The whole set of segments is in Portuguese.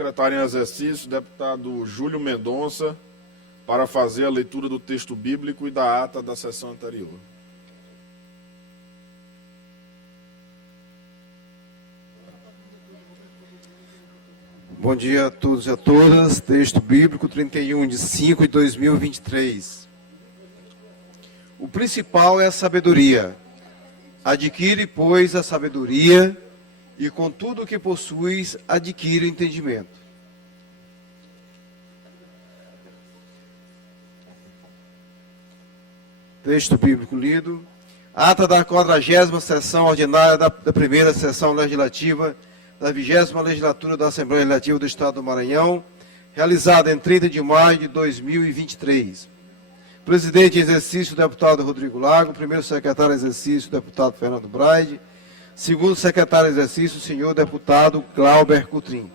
secretário em exercício, deputado Júlio Mendonça, para fazer a leitura do texto bíblico e da ata da sessão anterior. Bom dia a todos e a todas. Texto bíblico 31/5/2023. O principal é a sabedoria. Adquire, pois, a sabedoria, e com tudo o que possuis, adquire o entendimento. Texto bíblico lido. Ata da 40ª sessão ordinária da primeira sessão legislativa da 20ª legislatura da Assembleia Legislativa do Estado do Maranhão, realizada em 30 de maio de 2023. Presidente em exercício, deputado Rodrigo Lago. Primeiro secretário em exercício, deputado Fernando Braide. Segundo secretário em exercício, senhor deputado Glauber Coutrin.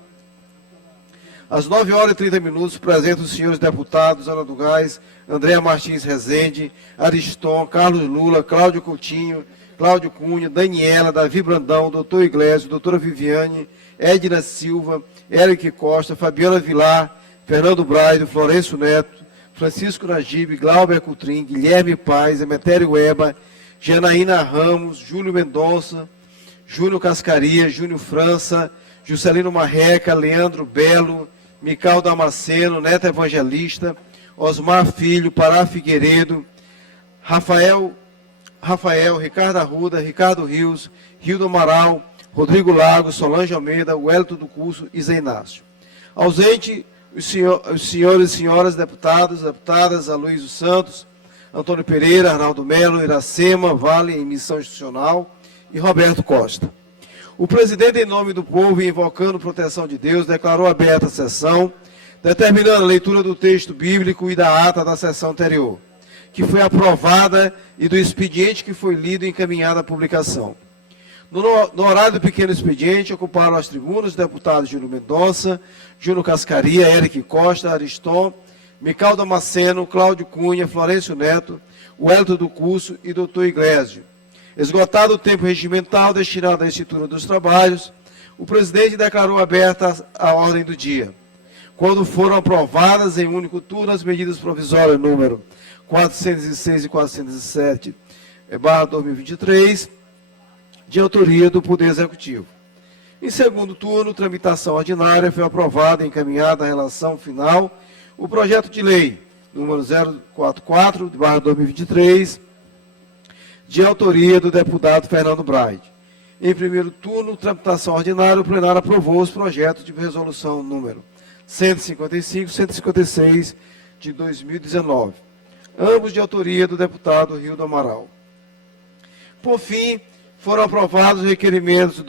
Às 9h30, presente os senhores deputados Ana do Gás, Andréa Martins Rezende, Ariston, Carlos Lula, Cláudio Coutinho, Cláudio Cunha, Daniela, Davi Brandão, doutor Iglesias, doutora Viviane, Edna Silva, Eric Costa, Fabiana Vilar, Fernando Braide, Florencio Neto, Francisco Najib, Glauber Coutrin, Guilherme Paes, Emetério Eba, Janaína Ramos, Júlio Mendonça, Júnior Cascaria, Júnior França, Juscelino Marreca, Leandro Belo, Mical Damasceno, Neto Evangelista, Osmar Filho, Pará Figueiredo, Rafael, Ricardo Arruda, Ricardo Rios, Rildo Amaral, Rodrigo Lago, Solange Almeida, Wellington do Curso e Zé Inácio. Ausente, os senhores e senhoras deputados, deputadas, Aloysio Santos, Antônio Pereira, Arnaldo Melo, Iracema, Vale, em missão institucional, e Roberto Costa. O presidente, em nome do povo e invocando proteção de Deus, declarou aberta a sessão, determinando a leitura do texto bíblico e da ata da sessão anterior, que foi aprovada, e do expediente que foi lido e encaminhado à publicação. No horário do pequeno expediente, ocuparam as tribunas os deputados Júlio Mendonça, Júnior Cascaria, Eric Costa, Ariston, Mical Damasceno, Cláudio Cunha, Florencio Neto, Wellington do Curso e doutor Iglesias. Esgotado o tempo regimental destinado à estrutura dos trabalhos, o presidente declarou aberta a ordem do dia, quando foram aprovadas em único turno as medidas provisórias número 406 e 407/2023, de autoria do Poder Executivo. Em segundo turno, tramitação ordinária, foi aprovada e encaminhada à relação final o projeto de lei número 044/2023, de autoria do deputado Fernando Braide. Em primeiro turno, tramitação ordinária, o plenário aprovou os projetos de resolução número 155 e 156 de 2019, ambos de autoria do deputado Rildo Amaral. Por fim, foram aprovados os requerimentos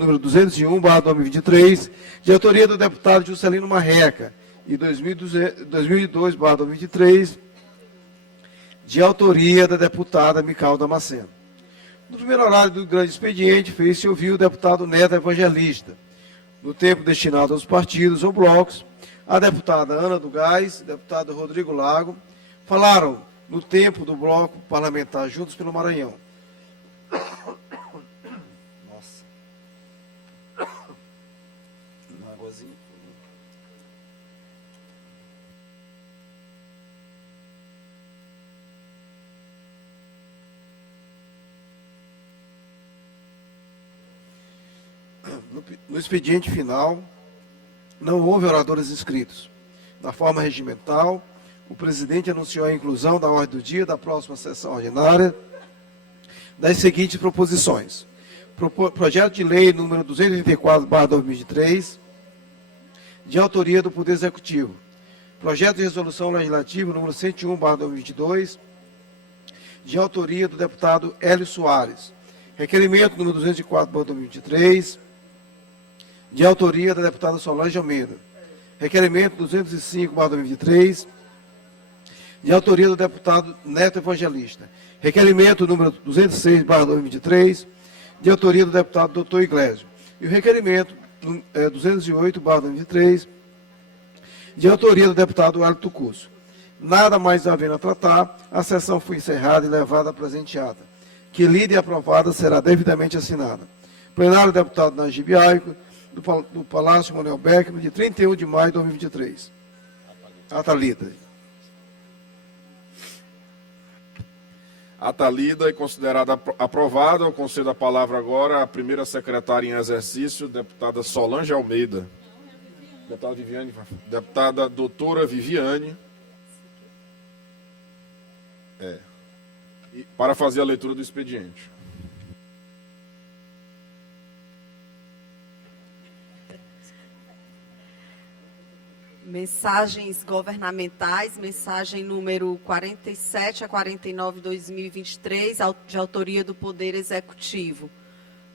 número 201/2023, de autoria do deputado Juscelino Marreca, e 2002/2023, de autoria da deputada Mical Damasceno. No primeiro horário do grande expediente, fez-se ouvir o deputado Neto Evangelista. No tempo destinado aos partidos ou blocos, a deputada Ana do Gás, deputado Rodrigo Lago, falaram no tempo do bloco parlamentar Juntos pelo Maranhão. Nossa. Uma águazinha. No expediente final, não houve oradores inscritos. Na forma regimental, o presidente anunciou a inclusão da ordem do dia da próxima sessão ordinária das seguintes proposições. Projeto de lei número 284/2023, de autoria do Poder Executivo. Projeto de resolução legislativa número 101/2022, de autoria do deputado Hélio Soares. Requerimento número 204/2023, de autoria da deputada Solange Almeida. Requerimento 205/2023, de autoria do deputado Neto Evangelista. Requerimento número 206/2023, de autoria do deputado doutor Iglesias. E o requerimento 208/2023, de autoria do deputado Wellington do Curso. Nada mais havendo a tratar, a sessão foi encerrada e levada à presente ata, que lida e aprovada será devidamente assinada. Plenário, deputado Najib Aico, do Palácio Manuel Beckmann, de 31 de maio de 2023. Ata lida. Ata lida e considerada aprovada. Eu concedo a palavra agora à primeira secretária em exercício, deputada Solange Almeida. Deputada Viviane, deputada doutora Viviane. E para fazer a leitura do expediente. Mensagens governamentais, mensagem número 47 a 49 de 2023, de autoria do Poder Executivo.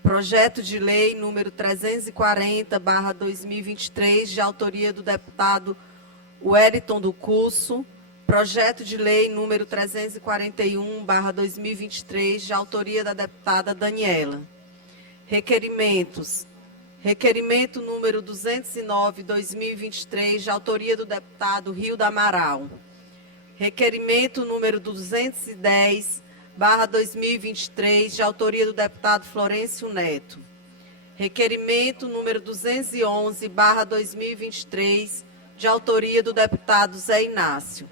Projeto de lei número 340/2023, de autoria do deputado Wellington do Curso. Projeto de lei número 341/2023, de autoria da deputada Daniela. Requerimentos. Requerimento número 209/2023, de autoria do deputado Rio do Amaral. Requerimento número 210/2023, de autoria do deputado Florencio Neto. Requerimento número 211/2023, de autoria do deputado Zé Inácio.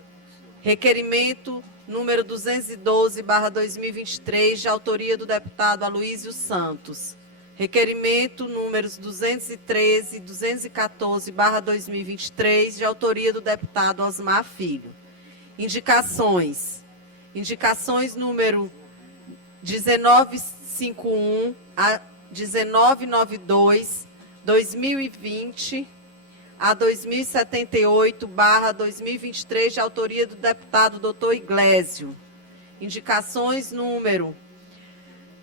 Requerimento número 212/2023, de autoria do deputado Aloísio Santos. Requerimento números 213 e 214/2023, de autoria do deputado Osmar Filho. Indicações. Indicações número 1951 a 1992, 2020 a 2078/2023, de autoria do deputado Dr. Iglesio. Indicações número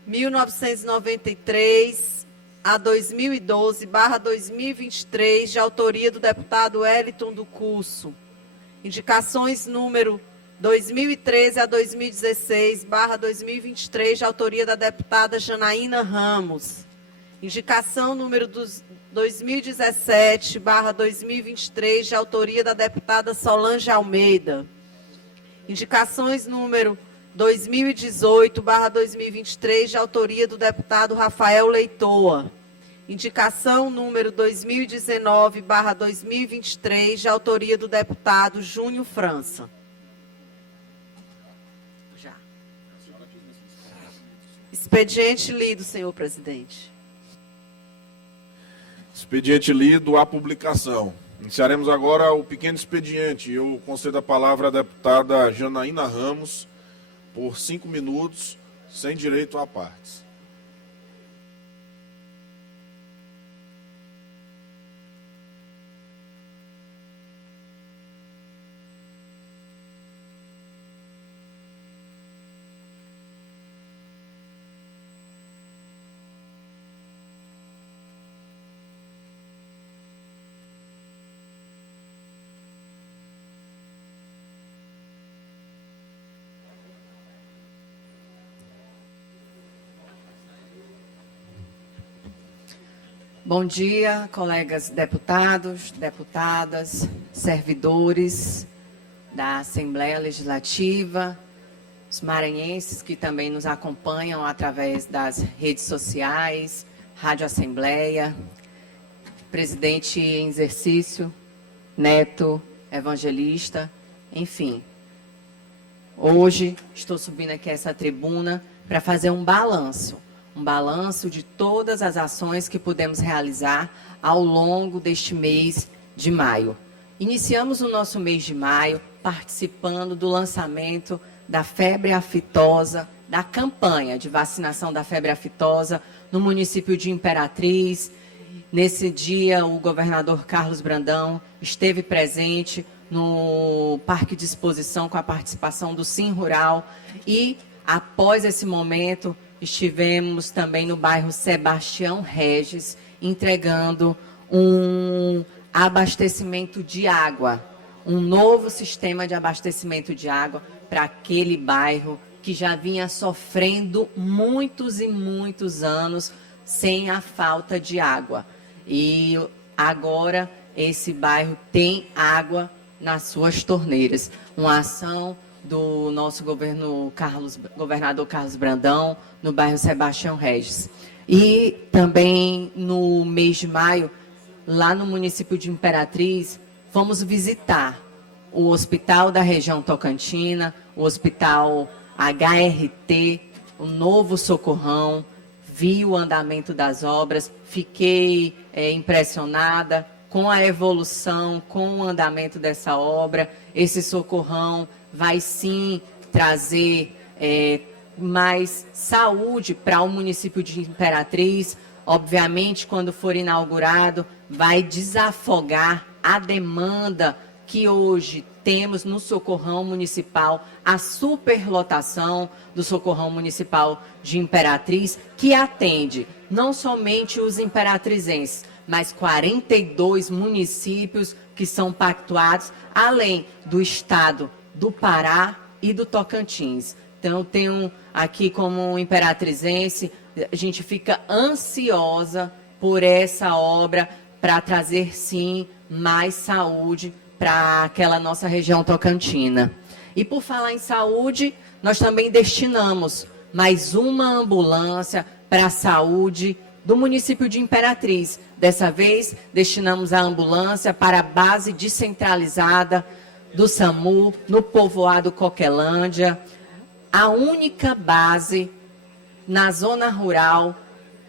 1993 a 2012/2023, de autoria do deputado Wellington do Curso. Indicações número 2013 a 2016/2023, de autoria da deputada Janaína Ramos. Indicação número 2017/2023, de autoria da deputada Solange Almeida. Indicações número 2018/2023, de autoria do deputado Rafael Leitoa. Indicação número 2019/2023, de autoria do deputado Júnior França. Já. Expediente lido, senhor presidente. Expediente lido, a publicação. Iniciaremos agora o pequeno expediente. Eu concedo a palavra à deputada Janaína Ramos, por 5 minutos, sem direito a partes. Bom dia, colegas deputados, deputadas, servidores da Assembleia Legislativa, os maranhenses que também nos acompanham através das redes sociais, Rádio Assembleia, presidente em exercício, Neto, evangelista, enfim. Hoje estou subindo aqui a essa tribuna para fazer um balanço de todas as ações que pudemos realizar ao longo deste mês de maio. Iniciamos o nosso mês de maio participando do lançamento da febre aftosa, da campanha de vacinação da febre aftosa no município de Imperatriz. Nesse dia, o governador Carlos Brandão esteve presente no Parque de Exposição com a participação do Sim Rural e, após esse momento, estivemos também no bairro Sebastião Regis, entregando um abastecimento de água, um novo sistema de abastecimento de água para aquele bairro que já vinha sofrendo muitos e muitos anos sem a falta de água. E agora esse bairro tem água nas suas torneiras. Uma ação do nosso governador Carlos Brandão, no bairro Sebastião Regis. E também no mês de maio, lá no município de Imperatriz, fomos visitar o hospital da região Tocantina, o hospital HRT, o novo Socorrão, vi o andamento das obras, fiquei impressionada com a evolução, com o andamento dessa obra. Esse Socorrão vai sim trazer mais saúde para o município de Imperatriz. Obviamente, quando for inaugurado, vai desafogar a demanda que hoje temos no Socorrão Municipal, a superlotação do Socorrão Municipal de Imperatriz, que atende não somente os imperatrizenses, mas 42 municípios que são pactuados, além do estado do Pará e do Tocantins. Então, eu tenho aqui como imperatrizense, a gente fica ansiosa por essa obra para trazer, sim, mais saúde para aquela nossa região tocantina. E por falar em saúde, nós também destinamos mais uma ambulância para a saúde do município de Imperatriz. Dessa vez, destinamos a ambulância para a base descentralizada do SAMU, no povoado Coquelândia, a única base na zona rural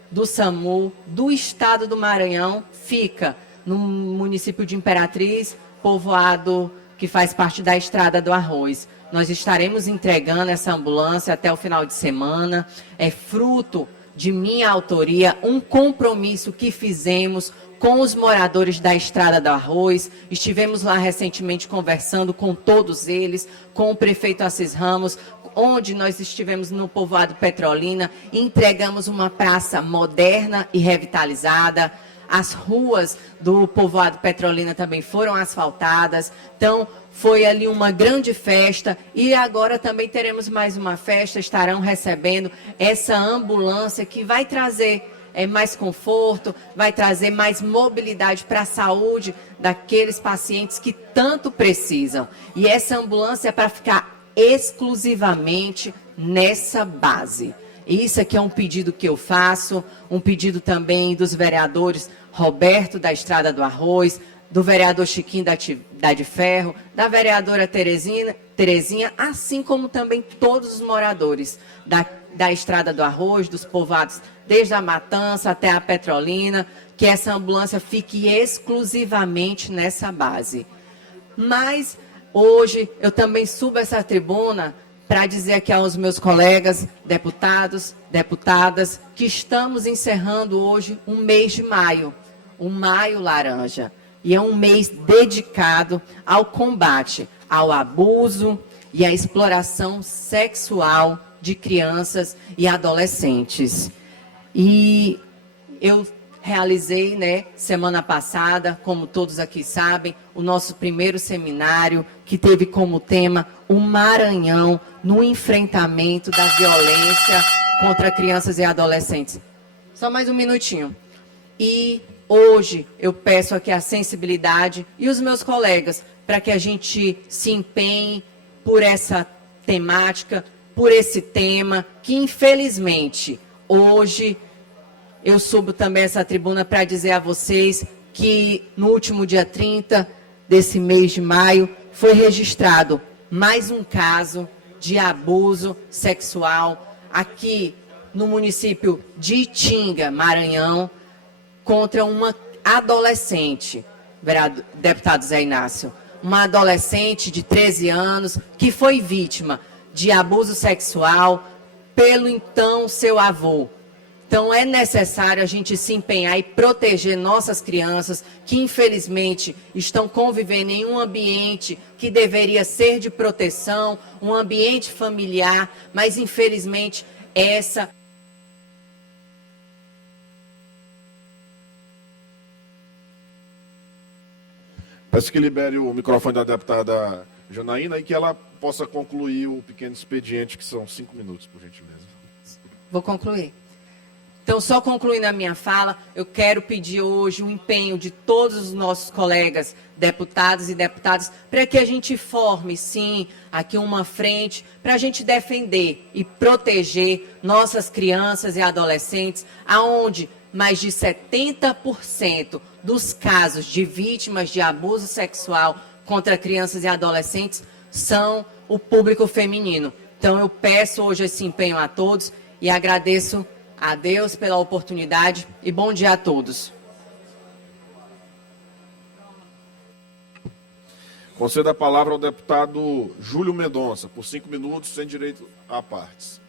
do SAMU do estado do Maranhão fica no município de Imperatriz, povoado que faz parte da Estrada do Arroz. Nós estaremos entregando essa ambulância até o final de semana. É fruto de minha autoria, um compromisso que fizemos com os moradores da Estrada do Arroz. Estivemos lá recentemente conversando com todos eles, com o prefeito Assis Ramos, onde nós estivemos no povoado Petrolina, entregamos uma praça moderna e revitalizada. As ruas do povoado Petrolina também foram asfaltadas. Então, foi ali uma grande festa. E agora também teremos mais uma festa. Estarão recebendo essa ambulância que vai trazer mais conforto, vai trazer mais mobilidade para a saúde daqueles pacientes que tanto precisam. E essa ambulância é para ficar exclusivamente nessa base. Isso aqui é um pedido que eu faço, um pedido também dos vereadores Roberto da Estrada do Arroz, do vereador Chiquinho da de Ferro, da vereadora Terezinha, assim como também todos os moradores da Estrada do Arroz, dos povoados, desde a Matança até a Petrolina, que essa ambulância fique exclusivamente nessa base. Mas hoje eu também subo essa tribuna para dizer aqui aos meus colegas, deputados, deputadas, que estamos encerrando hoje um mês de maio, o Maio Laranja. E é um mês dedicado ao combate ao abuso e à exploração sexual de crianças e adolescentes. E eu realizei, semana passada, como todos aqui sabem, o nosso primeiro seminário, que teve como tema o Maranhão no enfrentamento da violência contra crianças e adolescentes. Só mais um minutinho. E hoje eu peço aqui a sensibilidade e os meus colegas para que a gente se empenhe por essa temática, por esse tema, que infelizmente hoje eu subo também essa tribuna para dizer a vocês que no último dia 30 desse mês de maio foi registrado mais um caso de abuso sexual aqui no município de Itinga, Maranhão, contra uma adolescente, deputado Zé Inácio, uma adolescente de 13 anos que foi vítima de abuso sexual pelo então seu avô. Então, é necessário a gente se empenhar e proteger nossas crianças que, infelizmente, estão convivendo em um ambiente que deveria ser de proteção, um ambiente familiar, mas, infelizmente, essa... Peço que libere o microfone da deputada Janaína e que ela possa concluir o pequeno expediente, que são 5 minutos, por gentileza. Vou concluir. Então, só concluindo a minha fala, eu quero pedir hoje o empenho de todos os nossos colegas deputados e deputadas para que a gente forme, sim, aqui uma frente para a gente defender e proteger nossas crianças e adolescentes, aonde mais de 70% dos casos de vítimas de abuso sexual contra crianças e adolescentes são o público feminino. Então, eu peço hoje esse empenho a todos e agradeço a Deus pela oportunidade e bom dia a todos. Conceda a palavra ao deputado Júlio Mendonça, por 5 minutos, sem direito a partes.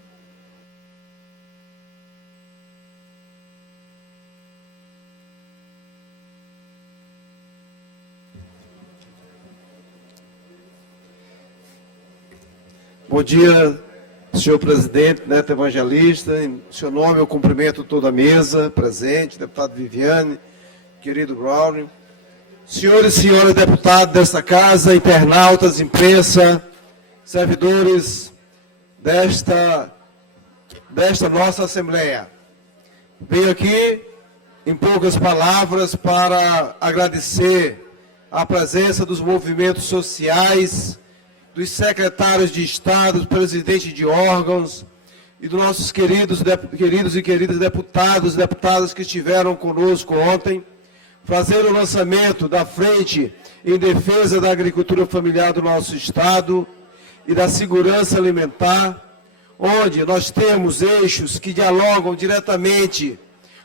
Bom dia, senhor presidente, neto evangelista. Em seu nome eu cumprimento toda a mesa presente, deputado Viviane, querido Braulio, senhores e senhoras deputados desta casa, internautas, imprensa, servidores desta nossa Assembleia. Venho aqui, em poucas palavras, para agradecer a presença dos movimentos sociais, dos secretários de Estado, dos presidentes de órgãos e dos nossos queridos e queridas deputados e deputadas que estiveram conosco ontem, fazer o lançamento da Frente em Defesa da Agricultura Familiar do nosso Estado e da Segurança Alimentar, onde nós temos eixos que dialogam diretamente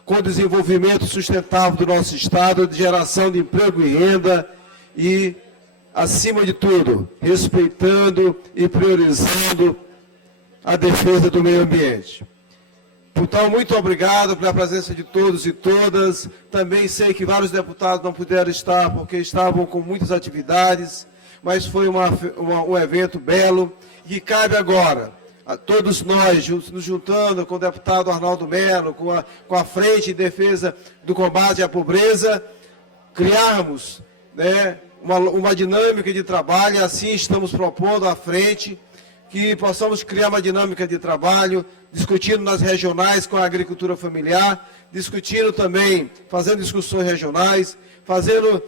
com o desenvolvimento sustentável do nosso Estado, de geração de emprego e renda e, acima de tudo, respeitando e priorizando a defesa do meio ambiente. Então, muito obrigado pela presença de todos e todas. Também sei que vários deputados não puderam estar porque estavam com muitas atividades, mas foi um evento belo e cabe agora a todos nós, nos juntando com o deputado Arnaldo Melo, com a Frente em Defesa do Combate à Pobreza, criarmos, né, uma dinâmica de trabalho, e assim estamos propondo à frente que possamos criar uma dinâmica de trabalho, discutindo nas regionais com a agricultura familiar, discutindo também, fazendo discussões regionais, fazendo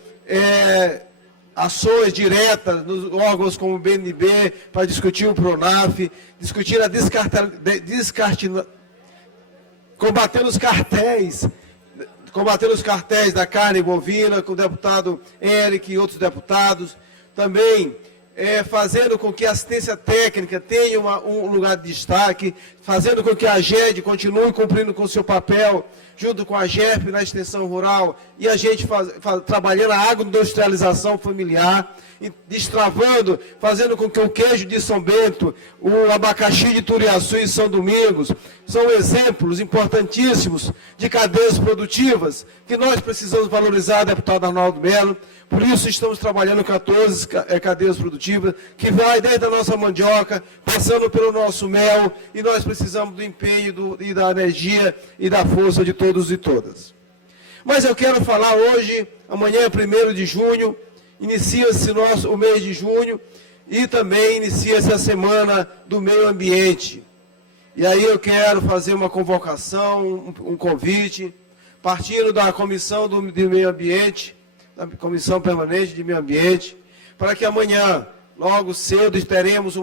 ações diretas nos órgãos como o BNB, para discutir o PRONAF, discutir combatendo os cartéis da carne bovina, com o deputado Eric e outros deputados, também fazendo com que a assistência técnica tenha um lugar de destaque, fazendo com que a AGED continue cumprindo com o seu papel, junto com a GERP na extensão rural, e a gente trabalhando a agroindustrialização familiar, destravando, fazendo com que o queijo de São Bento, o abacaxi de Turiaçu e São Domingos, são exemplos importantíssimos de cadeias produtivas que nós precisamos valorizar, deputado Arnaldo Melo. Por isso estamos trabalhando 14 cadeias produtivas, que vai desde a nossa mandioca, passando pelo nosso mel, e nós precisamos do empenho e da energia e da força de todos e todas. Mas eu quero falar hoje, amanhã é 1º de junho, inicia-se o mês de junho, e também inicia-se a Semana do Meio Ambiente. E aí eu quero fazer uma convocação, um convite, partindo da Comissão do Meio Ambiente, da Comissão Permanente de Meio Ambiente, para que amanhã, logo cedo, teremos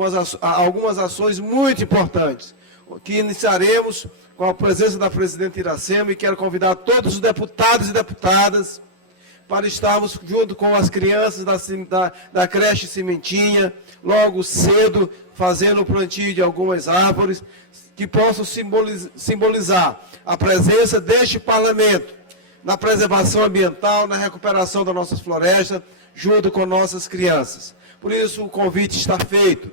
algumas ações muito importantes, que iniciaremos com a presença da presidenta Iracema, e quero convidar todos os deputados e deputadas para estarmos junto com as crianças da creche Cimentinha, logo cedo, fazendo o plantio de algumas árvores, que possam simbolizar a presença deste parlamento na preservação ambiental, na recuperação das nossas florestas, junto com nossas crianças. Por isso, o convite está feito.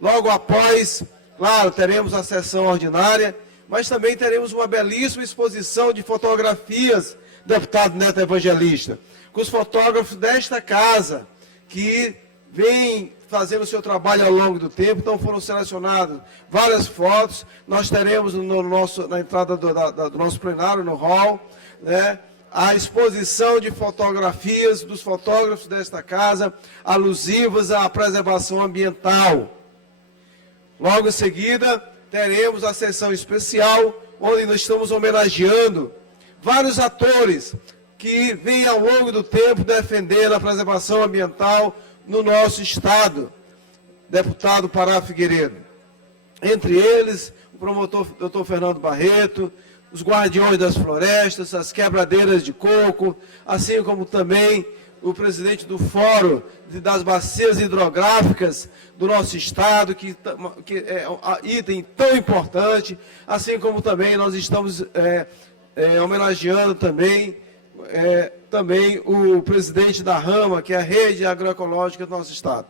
Logo após, claro, teremos a sessão ordinária, mas também teremos uma belíssima exposição de fotografias, deputado Neto Evangelista, com os fotógrafos desta casa, que vêm fazendo o seu trabalho ao longo do tempo. Então foram selecionadas várias fotos, nós teremos na entrada do nosso plenário, no hall, né, a exposição de fotografias dos fotógrafos desta casa, alusivas à preservação ambiental. Logo em seguida, teremos a sessão especial, onde nós estamos homenageando vários atores que vêm ao longo do tempo defender a preservação ambiental no nosso Estado. Deputado Pará Figueiredo. Entre eles, o promotor Dr. Fernando Barreto, os guardiões das florestas, as quebradeiras de coco, assim como também o presidente do Fórum das Bacias Hidrográficas do nosso Estado, que é um item tão importante, assim como também nós estamos homenageando também o presidente da Rama, que é a rede agroecológica do nosso Estado.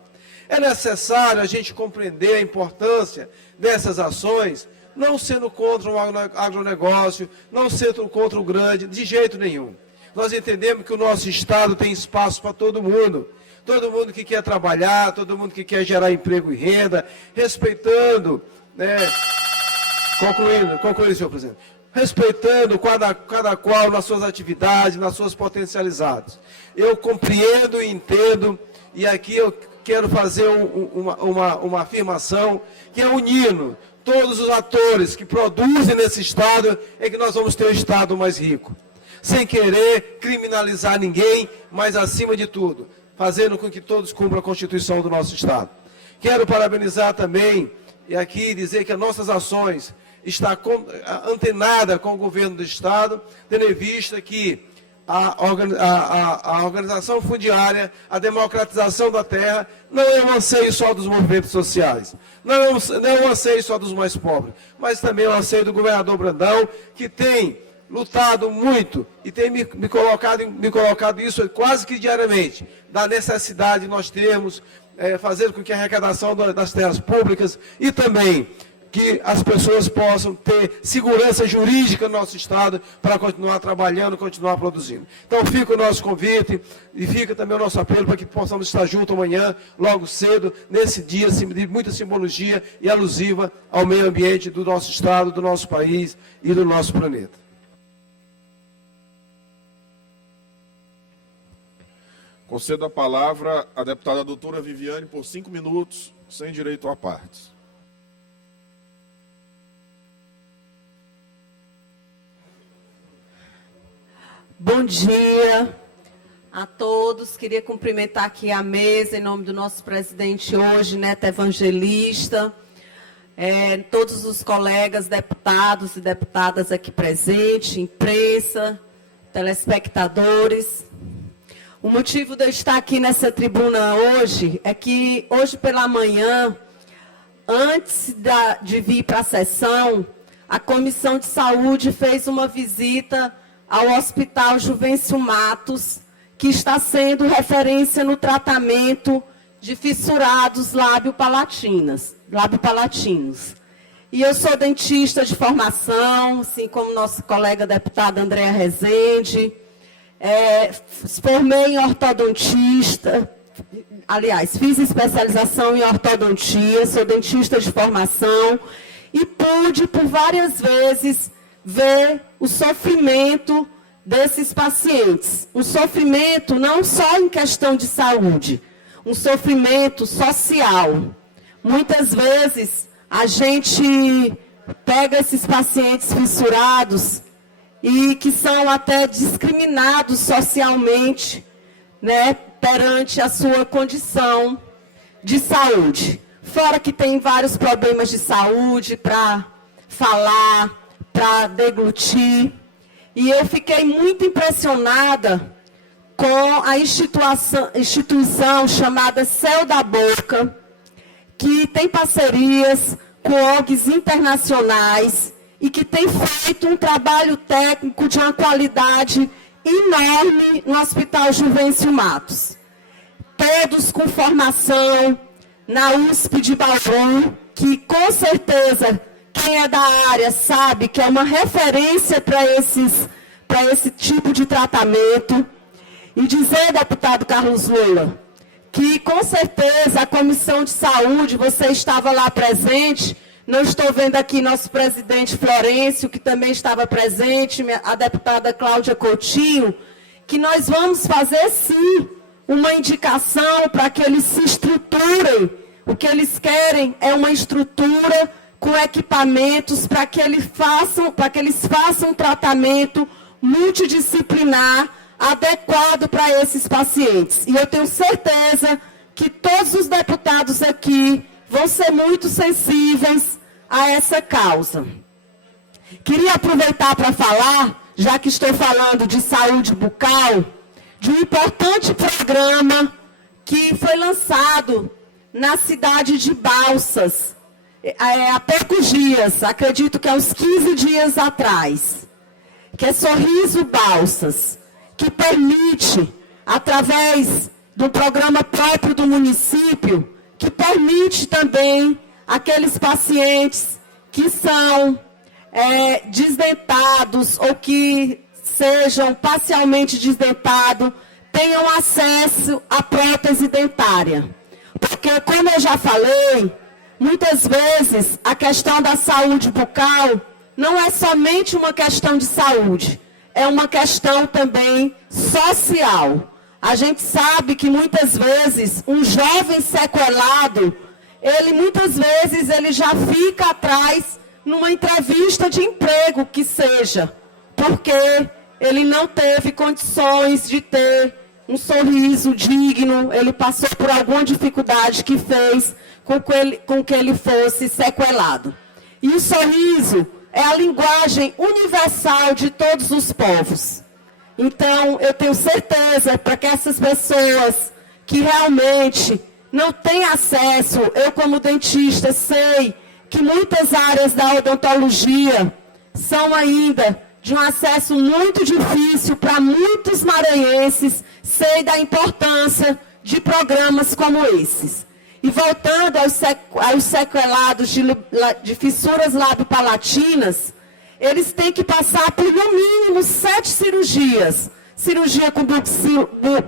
É necessário a gente compreender a importância dessas ações, não sendo contra o agronegócio, não sendo contra o grande, de jeito nenhum. Nós entendemos que o nosso Estado tem espaço para todo mundo que quer trabalhar, todo mundo que quer gerar emprego e renda, respeitando, concluindo, senhor presidente, respeitando cada qual nas suas atividades, nas suas potencialidades. Eu compreendo e entendo, e aqui eu quero fazer uma afirmação, que é unindo todos os atores que produzem nesse Estado, é que nós vamos ter um Estado mais rico. Sem querer criminalizar ninguém, mas acima de tudo, fazendo com que todos cumpram a Constituição do nosso Estado. Quero parabenizar também, e aqui dizer que as nossas ações estão antenadas com o governo do Estado, tendo em vista que a organização fundiária, a democratização da terra, não é um anseio só dos movimentos sociais, não é um anseio só dos mais pobres, mas também é um anseio do governador Brandão, que tem lutado muito e tem me colocado isso quase que diariamente, da necessidade de nós termos, fazer com que a arrecadação das terras públicas e também que as pessoas possam ter segurança jurídica no nosso Estado para continuar trabalhando, continuar produzindo. Então fica o nosso convite e fica também o nosso apelo para que possamos estar juntos amanhã, logo cedo, nesse dia de muita simbologia e alusiva ao meio ambiente do nosso Estado, do nosso país e do nosso planeta. Concedo a palavra à deputada doutora Viviane por 5 minutos, sem direito à parte. Bom dia a todos. Queria cumprimentar aqui a mesa, em nome do nosso presidente hoje, Neto Evangelista, todos os colegas deputados e deputadas aqui presentes, imprensa, telespectadores. O motivo de eu estar aqui nessa tribuna hoje é que hoje pela manhã, antes de vir para a sessão, a Comissão de Saúde fez uma visita ao Hospital Juvencio Matos, que está sendo referência no tratamento de fissurados lábio-palatinos. E eu sou dentista de formação, assim como nosso colega deputado Andréa Rezende. Formei em ortodontista, aliás, fiz especialização em ortodontia, sou dentista de formação e pude por várias vezes ver o sofrimento desses pacientes. Um sofrimento não só em questão de saúde, um sofrimento social. Muitas vezes a gente pega esses pacientes fissurados e que são até discriminados socialmente, perante a sua condição de saúde. Fora que tem vários problemas de saúde para falar, para deglutir. E eu fiquei muito impressionada com a instituição chamada Céu da Boca, que tem parcerias com ONGs internacionais e que tem feito um trabalho técnico de uma qualidade enorme no Hospital Juvencio Matos. Todos com formação na USP de Bauru, que com certeza quem é da área sabe que é uma referência para esse tipo de tratamento. E dizer, deputado Carlos Lula, que com certeza a Comissão de Saúde, você estava lá presente. Não estou vendo aqui nosso presidente Florencio, que também estava presente, a deputada Cláudia Coutinho, que nós vamos fazer, sim, uma indicação para que eles se estruturem. O que eles querem é uma estrutura com equipamentos para que eles façam um tratamento multidisciplinar adequado para esses pacientes. E eu tenho certeza que todos os deputados aqui vão ser muito sensíveis a essa causa. Queria aproveitar para falar, já que estou falando de saúde bucal, de um importante programa que foi lançado na cidade de Balsas, há poucos dias, acredito que há uns 15 dias atrás, que é Sorriso Balsas, que permite, através do programa próprio do município, que permite também aqueles pacientes que são desdentados ou que sejam parcialmente desdentados, tenham acesso à prótese dentária. Porque, como eu já falei, muitas vezes a questão da saúde bucal não é somente uma questão de saúde, é uma questão também social. A gente sabe que muitas vezes um jovem sequelado, muitas vezes ele já fica atrás numa entrevista de emprego que seja, porque ele não teve condições de ter um sorriso digno, ele passou por alguma dificuldade que fez com que ele fosse sequelado. E o sorriso é a linguagem universal de todos os povos. Então, eu tenho certeza para que essas pessoas que realmente não têm acesso, eu como dentista sei que muitas áreas da odontologia são ainda de um acesso muito difícil para muitos maranhenses, sei da importância de programas como esses. E voltando aos sequelados de fissuras labiopalatinas, eles têm que passar por, no mínimo, 7 cirurgias. Cirurgia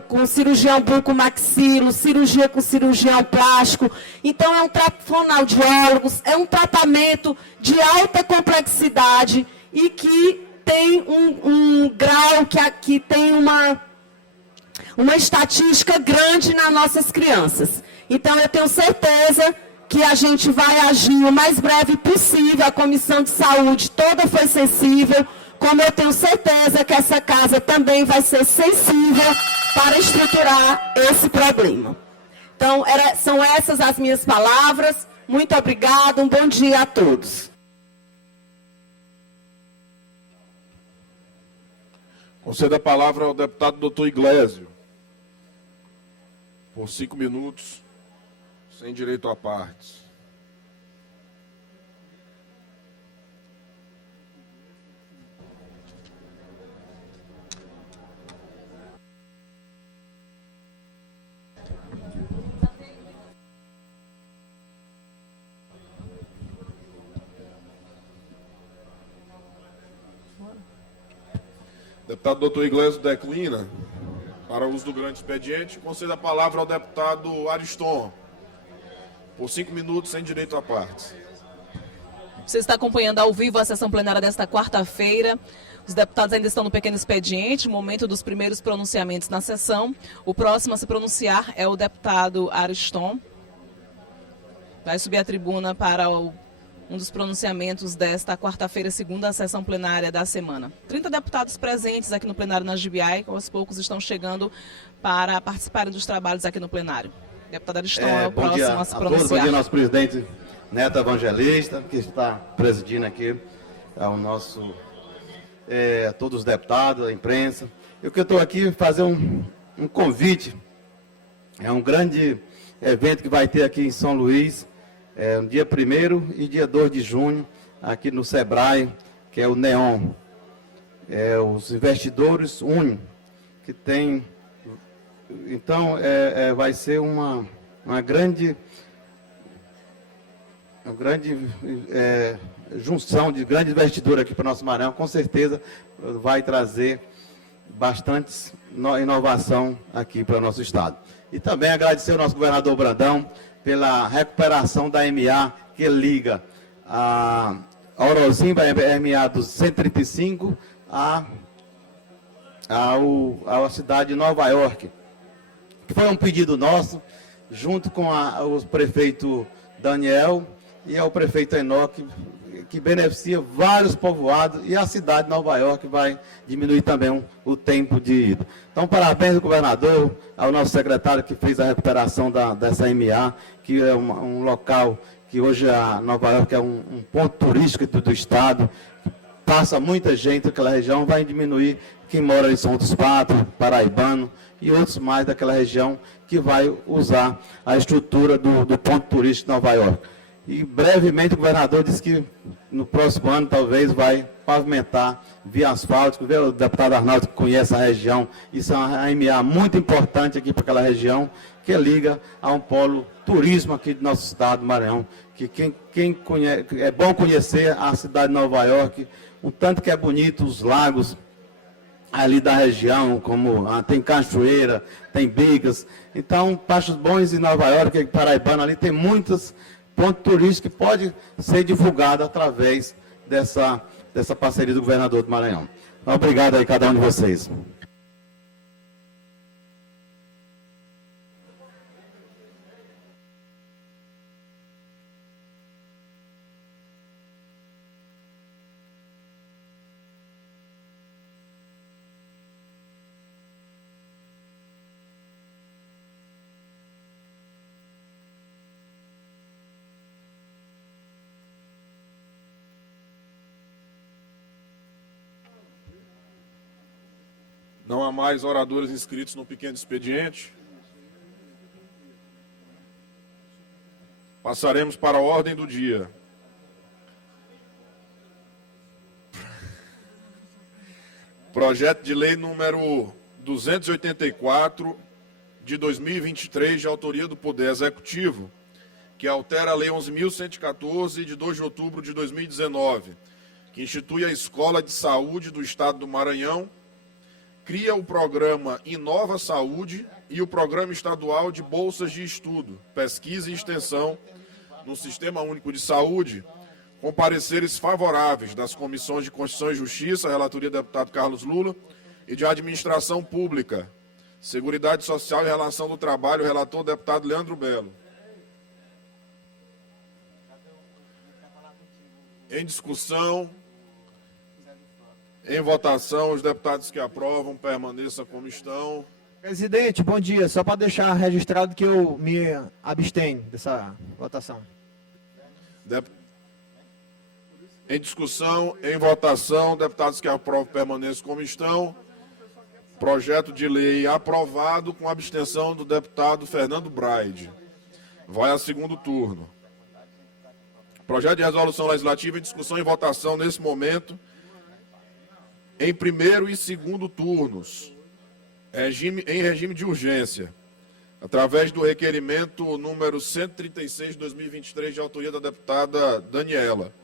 com cirurgião bucomaxilo, cirurgia com cirurgião plástico. Então, é um fonoaudiólogos, é um tratamento de alta complexidade e que tem um grau, que tem uma estatística grande nas nossas crianças. Então, eu tenho certeza que a gente vai agir o mais breve possível. A Comissão de Saúde toda foi sensível, como eu tenho certeza que essa casa também vai ser sensível para estruturar esse problema. Então, são essas as minhas palavras. Muito obrigada, um bom dia a todos. Concedo a palavra ao deputado Dr. Iglesio, por 5 minutos, sem direito a partes. Deputado Dr. Iglesio declina para uso do grande expediente. Concedo a palavra ao deputado Ariston, por 5 minutos, sem direito a partes. Você está acompanhando ao vivo a sessão plenária desta quarta-feira. Os deputados ainda estão no pequeno expediente, momento dos primeiros pronunciamentos na sessão. O próximo a se pronunciar é o deputado Ariston. Vai subir à tribuna para um dos pronunciamentos desta quarta-feira, segunda sessão plenária da semana. 30 deputados presentes aqui no plenário na GBI, que aos poucos estão chegando para participarem dos trabalhos aqui no plenário. Deputado Ariston é o próximo a se pronunciar. Bom dia, nosso presidente Neto Evangelista, que está presidindo aqui ao nosso, todos os deputados, a imprensa. Eu que estou aqui fazer um convite, é um grande evento que vai ter aqui em São Luís, no dia 1º e dia 2 de junho, aqui no Sebrae, que é o NEON. Os investidores unem, que tem... Então, vai ser uma grande junção de grande investidor aqui para o nosso Maranhão. Com certeza vai trazer bastante inovação aqui para o nosso estado. E também agradecer ao nosso governador Brandão pela recuperação da MA que liga a Orozimba, MA do 135, à cidade de Nova York, que foi um pedido nosso, junto com o prefeito Daniel e é o prefeito Enoque, que beneficia vários povoados, e a cidade de Nova York vai diminuir também o tempo de ida. Então, parabéns ao governador, ao nosso secretário que fez a recuperação dessa MA, que é um local que hoje a Nova York é um ponto turístico do estado, passa muita gente naquela região, vai diminuir quem mora em São dos Patos, Paraibano e outros mais daquela região que vai usar a estrutura do ponto turístico de Nova York. E brevemente o governador disse que no próximo ano talvez vai pavimentar via asfáltica. O deputado Arnaldo que conhece a região, isso é uma MA muito importante aqui para aquela região, que liga a um polo turismo aqui do nosso estado do Maranhão, que quem conhece, é bom conhecer a cidade de Nova York, o tanto que é bonito, os lagos ali da região, como tem cachoeira, tem bigas. Então, Pastos Bons em Nova York, Paraibano, ali tem muitos pontos turísticos que pode ser divulgado através dessa parceria do governador do Maranhão. Obrigado aí cada um de vocês. Não há mais oradores inscritos no pequeno expediente. Passaremos para a ordem do dia. Projeto de lei número 284 de 2023, de autoria do Poder Executivo, que altera a Lei 11.114 de 2 de outubro de 2019, que institui a Escola de Saúde do Estado do Maranhão, cria o programa Inova Saúde e o Programa Estadual de Bolsas de Estudo, Pesquisa e Extensão no Sistema Único de Saúde, com pareceres favoráveis das Comissões de Constituição e Justiça, relatoria do deputado Carlos Lula, e de Administração Pública, Seguridade Social e Relação do Trabalho, relator deputado Leandro Belo. Em discussão, em votação, os deputados que aprovam permaneçam como estão. Presidente, bom dia. Só para deixar registrado que eu me abstenho dessa votação. Em discussão, em votação, deputados que aprovam permaneçam como estão. Projeto de lei aprovado com abstenção do deputado Fernando Braide. Vai a segundo turno. Projeto de resolução legislativa em discussão e votação nesse momento, em primeiro e segundo turnos, em regime de urgência, através do requerimento número 136 de 2023, de autoria da deputada Daniela.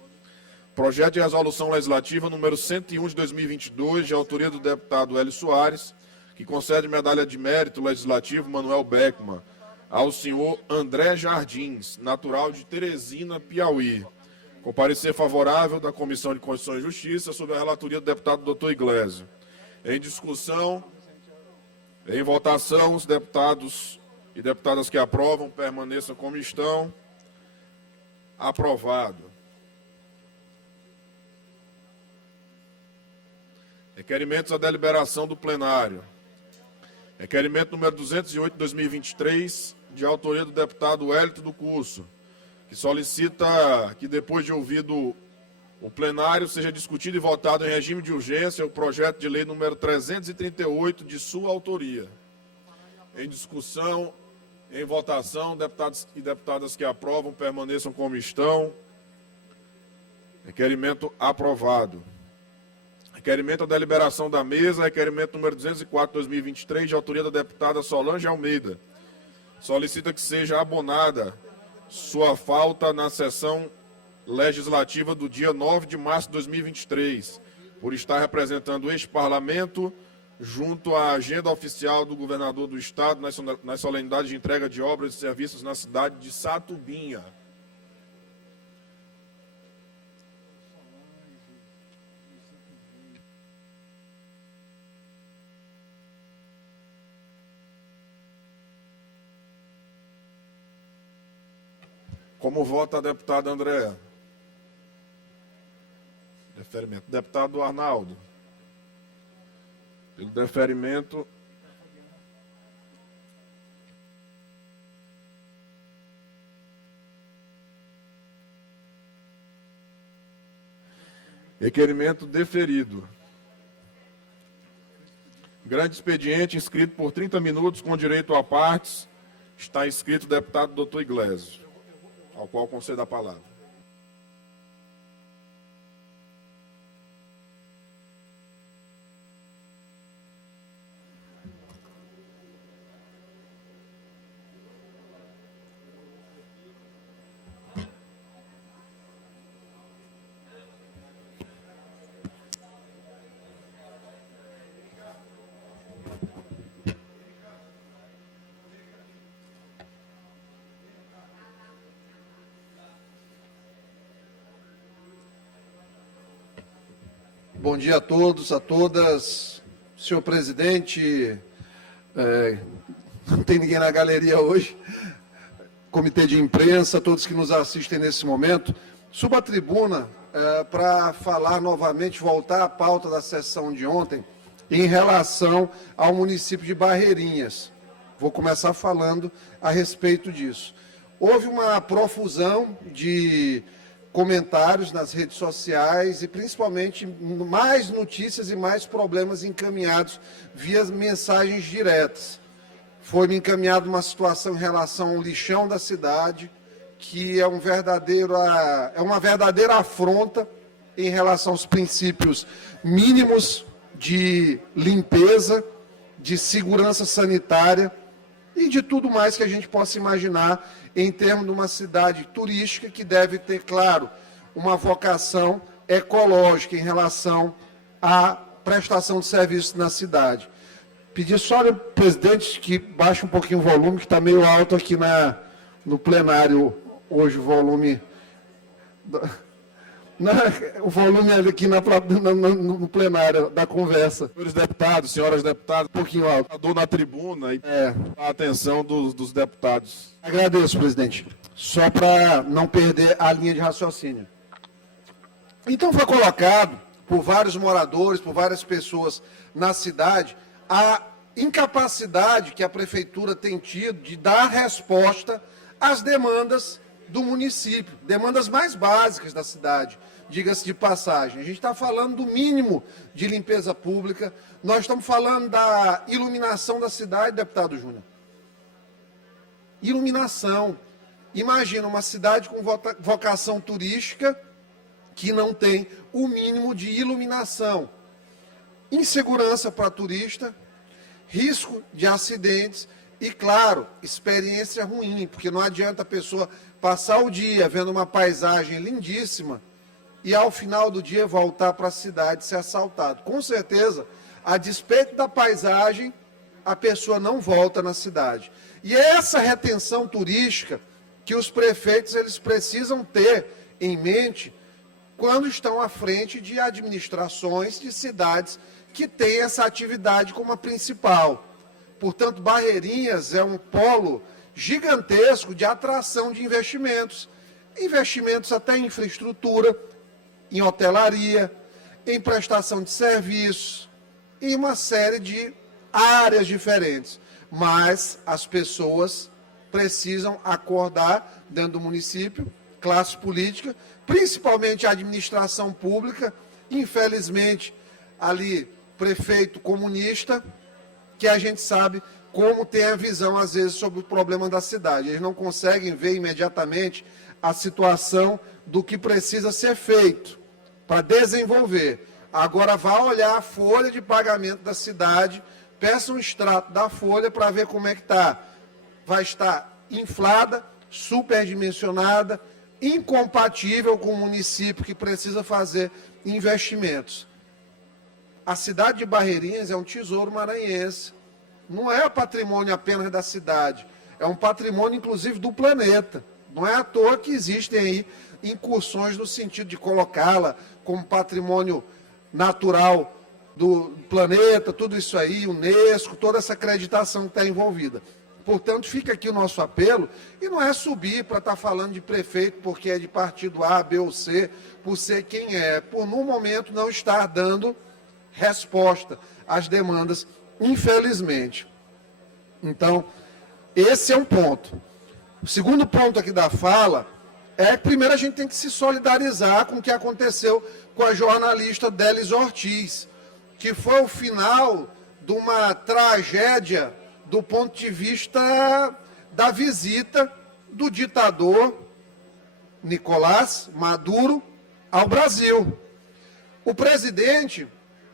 Projeto de resolução legislativa número 101 de 2022, de autoria do deputado Hélio Soares, que concede medalha de mérito legislativo Manuel Beckman ao senhor André Jardins, natural de Teresina, Piauí. Com parecer favorável da Comissão de Constituição e Justiça, sob a relatoria do deputado Dr. Iglesias. Em discussão, em votação, os deputados e deputadas que aprovam permaneçam como estão. Aprovado. Requerimentos à deliberação do plenário. Requerimento número 208 de 2023, de autoria do deputado Wellington do Curso, que solicita que, depois de ouvido o plenário, seja discutido e votado em regime de urgência o projeto de lei número 338, de sua autoria. Em discussão, em votação, deputados e deputadas que aprovam permaneçam como estão. Requerimento aprovado. Requerimento à deliberação da mesa, requerimento número 204, 2023, de autoria da deputada Solange Almeida. Solicita que seja abonada sua falta na sessão legislativa do dia 9 de março de 2023, por estar representando este parlamento junto à agenda oficial do governador do estado nas solenidades de entrega de obras e serviços na cidade de Satubinha. Como vota a deputada Andréa? Deferimento. Deputado Arnaldo. Pelo deferimento. Requerimento deferido. Grande expediente, inscrito por 30 minutos, com direito a partes. Está inscrito o deputado Dr. Iglesias, ao qual concedo a palavra. Bom dia a todos, a todas. Senhor presidente, não tem ninguém na galeria hoje, comitê de imprensa, todos que nos assistem nesse momento. Subo à tribuna para falar novamente, voltar à pauta da sessão de ontem, em relação ao município de Barreirinhas. Vou começar falando a respeito disso. Houve uma profusão de comentários nas redes sociais e principalmente mais notícias e mais problemas encaminhados via mensagens diretas. Foi-me encaminhada uma situação em relação ao lixão da cidade, que é uma verdadeira afronta em relação aos princípios mínimos de limpeza, de segurança sanitária e de tudo mais que a gente possa imaginar em termos de uma cidade turística que deve ter, claro, uma vocação ecológica em relação à prestação de serviços na cidade. Pedir só ao presidente que baixe um pouquinho o volume, que está meio alto aqui no plenário hoje, o volume... o volume aqui no plenário da conversa. Senhores deputados, senhoras deputadas, Um pouquinho alto. dou na tribuna e a atenção dos deputados. Agradeço, presidente. Só para não perder a linha de raciocínio. Então foi colocado por vários moradores, por várias pessoas na cidade, a incapacidade que a prefeitura tem tido de dar resposta às demandas do município, demandas mais básicas da cidade, diga-se de passagem. A gente está falando do mínimo de limpeza pública, nós estamos falando da iluminação da cidade, deputado Júnior. Iluminação. Imagina uma cidade com vocação turística que não tem o mínimo de iluminação. Insegurança para turista, risco de acidentes e, claro, experiência ruim, porque não adianta a pessoa passar o dia vendo uma paisagem lindíssima e, ao final do dia, voltar para a cidade e ser assaltado. Com certeza, a despeito da paisagem, a pessoa não volta na cidade. E é essa retenção turística que os prefeitos eles precisam ter em mente quando estão à frente de administrações de cidades que têm essa atividade como a principal. Portanto, Barreirinhas é um polo gigantesco de atração de investimentos. Investimentos até em infraestrutura, em hotelaria, em prestação de serviços, em uma série de áreas diferentes. Mas as pessoas precisam acordar dentro do município, classe política, principalmente a administração pública, infelizmente, ali, prefeito comunista, que a gente sabe como tem a visão, às vezes, sobre o problema da cidade. Eles não conseguem ver imediatamente a situação do que precisa ser feito para desenvolver. Agora, vá olhar a folha de pagamento da cidade, peça um extrato da folha para ver como é que está. Vai estar inflada, superdimensionada, incompatível com o município que precisa fazer investimentos. A cidade de Barreirinhas é um tesouro maranhense. Não é patrimônio apenas da cidade, é um patrimônio, inclusive, do planeta. Não é à toa que existem aí incursões no sentido de colocá-la como patrimônio natural do planeta, tudo isso aí, Unesco, toda essa acreditação que está envolvida. Portanto, fica aqui o nosso apelo, e não é subir para estar falando de prefeito porque é de partido A, B ou C, por ser quem é, por no momento não estar dando resposta às demandas, infelizmente. Então, esse é um ponto. O segundo ponto aqui da fala é que primeiro a gente tem que se solidarizar com o que aconteceu com a jornalista Délis Ortiz, que foi o final de uma tragédia do ponto de vista da visita do ditador Nicolás Maduro ao Brasil. O presidente,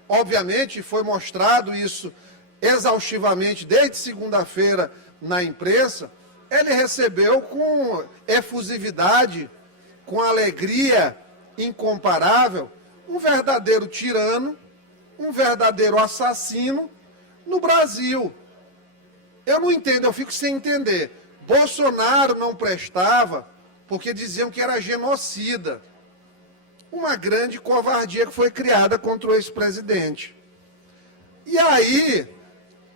obviamente, foi mostrado isso exaustivamente desde segunda-feira na imprensa, ele recebeu com efusividade, com alegria incomparável, um verdadeiro tirano, um verdadeiro assassino no Brasil. Eu não entendo, eu fico sem entender. Bolsonaro não prestava porque diziam que era genocida. Uma grande covardia que foi criada contra o ex-presidente. E aí,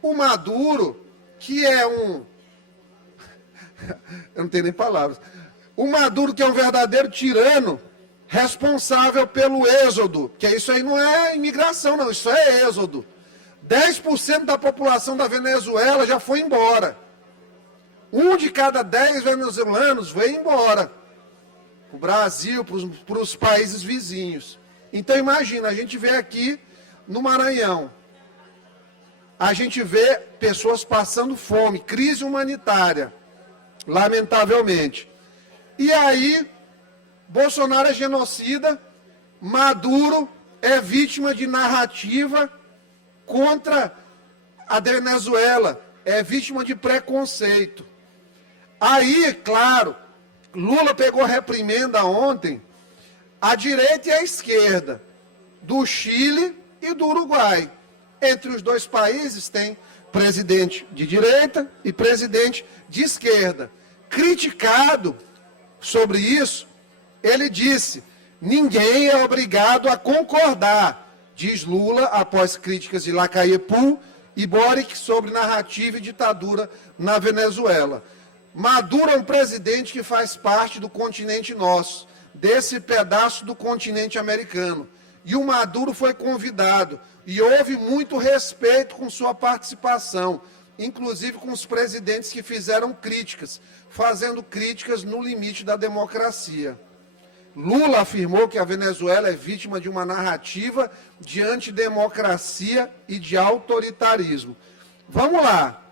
o Maduro, que é um... Eu não tenho nem palavras. O Maduro, que é um verdadeiro tirano, responsável pelo êxodo, que isso aí não é imigração, não, isso é êxodo. 10% da população da Venezuela já foi embora. 1 de cada 10 venezuelanos veio embora. Para o Brasil, para os países vizinhos. Então imagina, a gente vê aqui no Maranhão, a gente vê pessoas passando fome, crise humanitária, lamentavelmente. E aí, Bolsonaro é genocida, Maduro é vítima de narrativa contra a Venezuela, é vítima de preconceito. Aí, claro, Lula pegou reprimenda ontem, a direita e a esquerda, do Chile e do Uruguai. Entre os dois países tem presidente de direita e presidente de esquerda. Criticado sobre isso, ele disse: ninguém é obrigado a concordar, diz Lula após críticas de Lacaiepú e Boric sobre narrativa e ditadura na Venezuela. Maduro é um presidente que faz parte do continente nosso, desse pedaço do continente americano. E o Maduro foi convidado, e houve muito respeito com sua participação, inclusive com os presidentes que fizeram críticas, fazendo críticas no limite da democracia. Lula afirmou que a Venezuela é vítima de uma narrativa de antidemocracia e de autoritarismo. Vamos lá,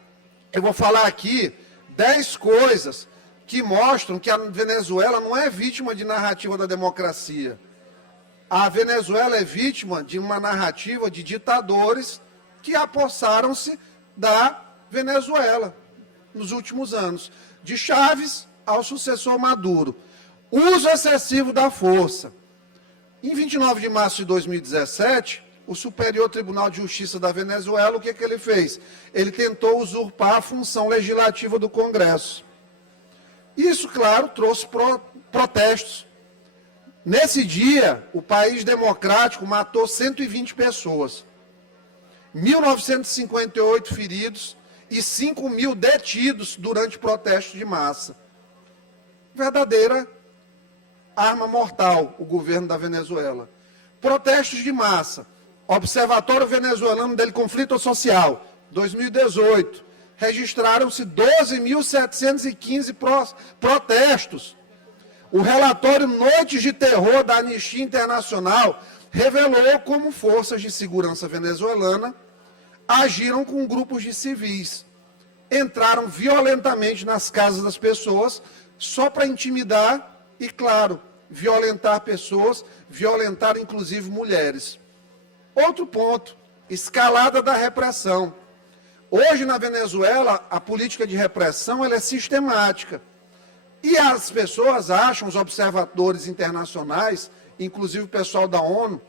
eu vou falar aqui 10 coisas que mostram que a Venezuela não é vítima de narrativa da democracia. A Venezuela é vítima de uma narrativa de ditadores que apossaram-se da Venezuela nos últimos anos, de Chávez ao sucessor Maduro. Uso excessivo da força. Em 29 de março de 2017, o Superior Tribunal de Justiça da Venezuela, o que ele fez? Ele tentou usurpar a função legislativa do Congresso. Isso, claro, trouxe protestos. Nesse dia, o país democrático matou 120 pessoas, 1.958 feridos e 5.000 detidos durante protestos de massa. Verdadeira arma mortal, o governo da Venezuela. Protestos de massa. Observatório Venezuelano del Conflito Social, 2018. Registraram-se 12.715 protestos. O relatório Noites de Terror da Anistia Internacional revelou como forças de segurança venezuelana agiram com grupos de civis. Entraram violentamente nas casas das pessoas só para intimidar e, claro, violentar pessoas, violentar inclusive mulheres. Outro ponto, escalada da repressão. Hoje na Venezuela, a política de repressão ela é sistemática. E as pessoas acham, os observadores internacionais, inclusive o pessoal da ONU,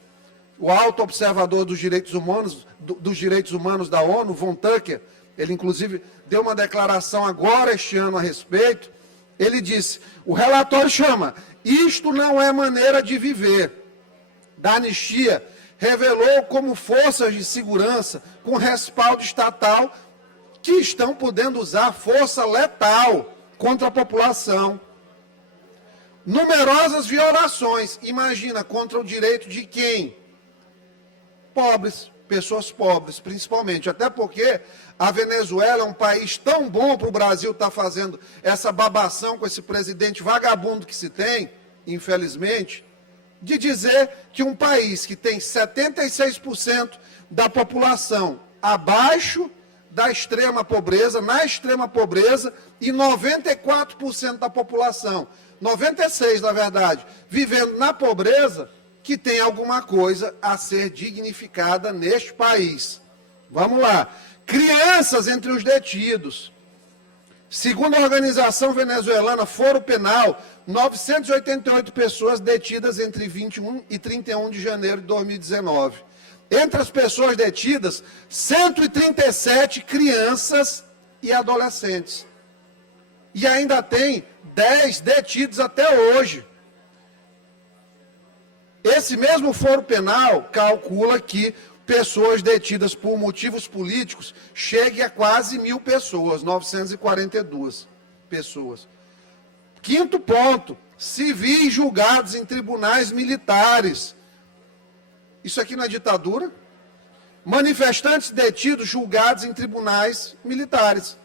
o alto observador dos direitos humanos da ONU, Von Tucker, ele inclusive deu uma declaração agora este ano a respeito, ele disse, o relatório chama, isto não é maneira de viver, da anistia, revelou como forças de segurança com respaldo estatal que estão podendo usar força letal contra a população. Numerosas violações, imagina, contra o direito de quem? Pobres, pessoas pobres, principalmente. Até porque a Venezuela é um país tão bom para o Brasil estar fazendo essa babação com esse presidente vagabundo que se tem, infelizmente, de dizer que um país que tem 76% da população abaixo da extrema pobreza, na extrema pobreza, e 94% da população, 96% na verdade, vivendo na pobreza, que tem alguma coisa a ser dignificada neste país. Vamos lá. Crianças entre os detidos. Segundo a organização venezuelana Foro Penal, 988 pessoas detidas entre 21 e 31 de janeiro de 2019. Entre as pessoas detidas, 137 crianças e adolescentes. E ainda tem 10 detidos até hoje. Esse mesmo Foro Penal calcula que pessoas detidas por motivos políticos cheguem a quase 1.000 pessoas, 942 pessoas. Quinto ponto, civis julgados em tribunais militares. Isso aqui não é ditadura? Manifestantes detidos julgados em tribunais militares.